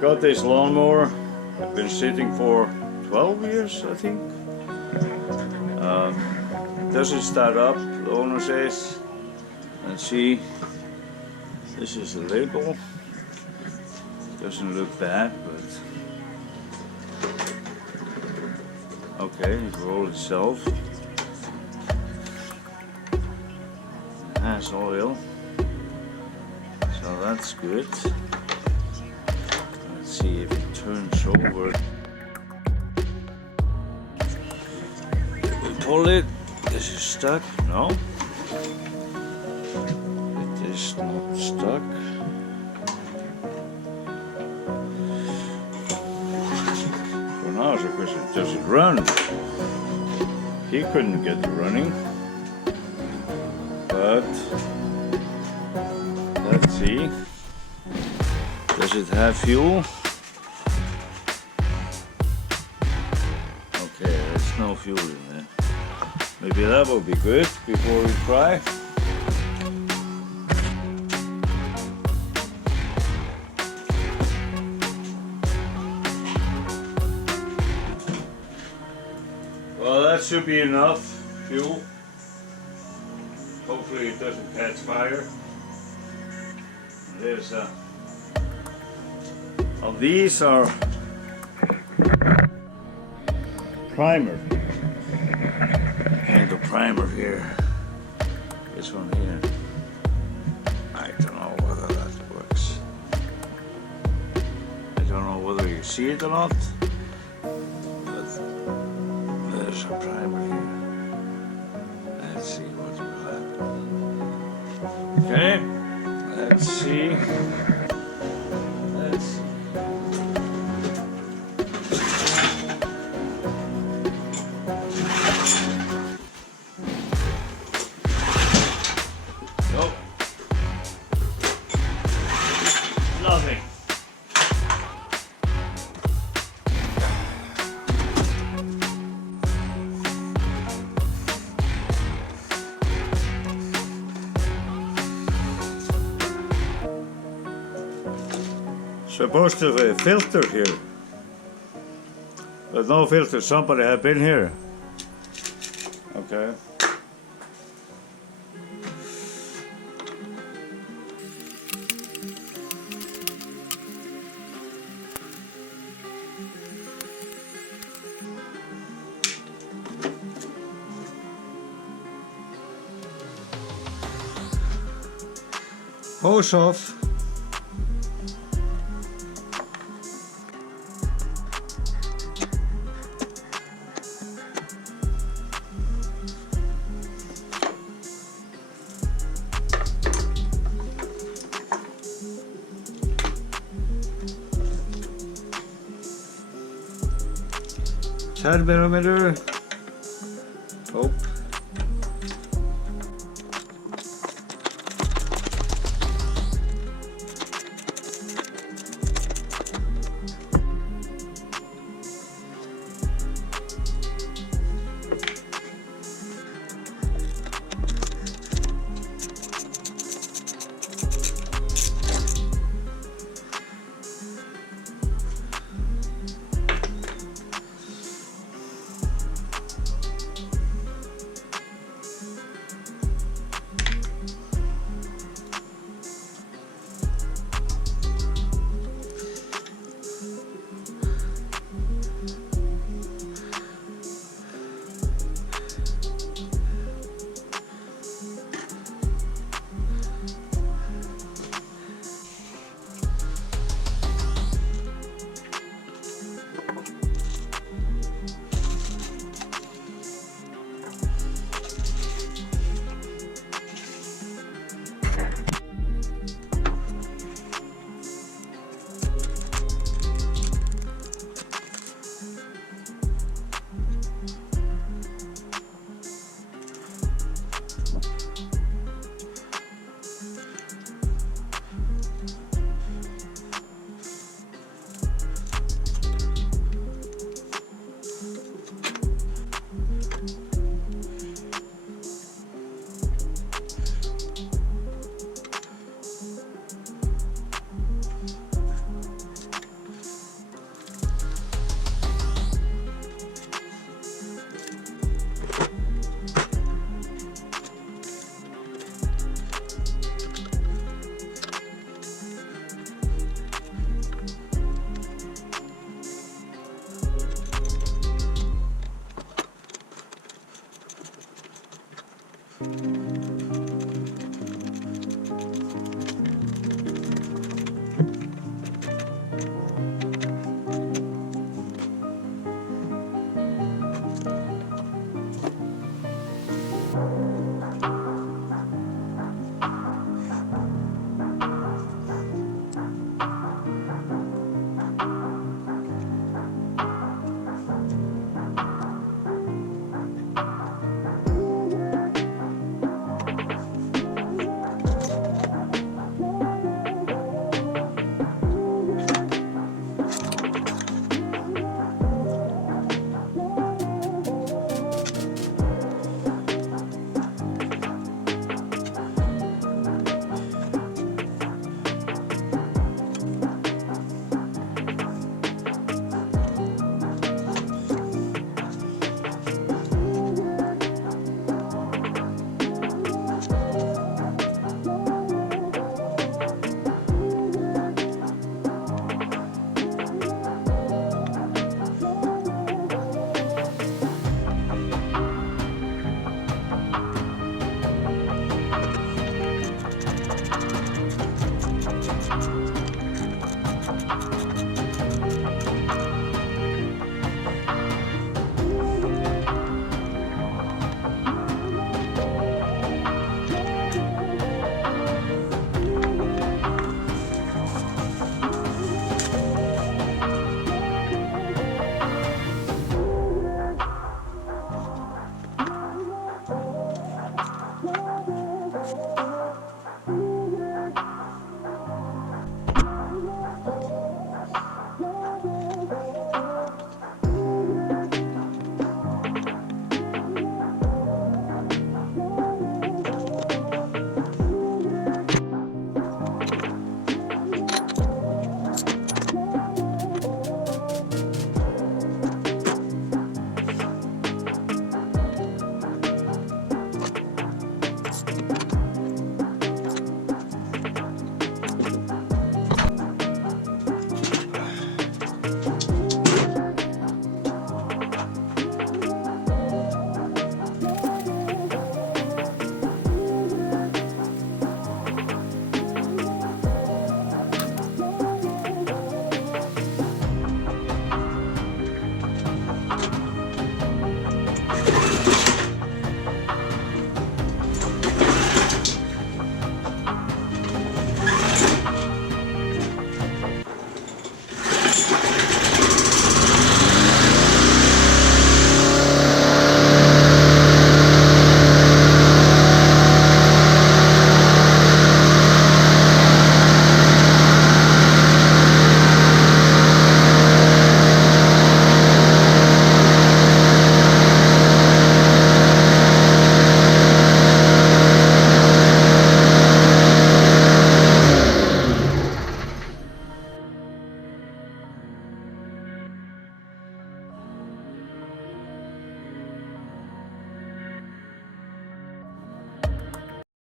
got this lawnmower. I've been sitting for 12 years, I think. Doesn't start up, the owner says. And see, this is the label. Doesn't look bad, but okay, it rolls itself. It has oil, so that's good. Let's see if it turns over. We pull it. This is stuck. No, it is not stuck. For now, because it doesn't run. He couldn't get it running. But let's see. Does it have fuel? Okay, there's no fuel in there. Maybe that will be good before we try. Well, that should be enough fuel. Hopefully it doesn't catch fire. There's well, these are primer. And the primer here. This one here. I don't know whether that works. I don't know whether you see it or not. But there's a primer here. Let's see what will happen. Okay, let's see. Let's see. Nope. Nothing. Supposed to have a filter here, but no filter. Somebody have been here. Okay. Hose off. Carburetor.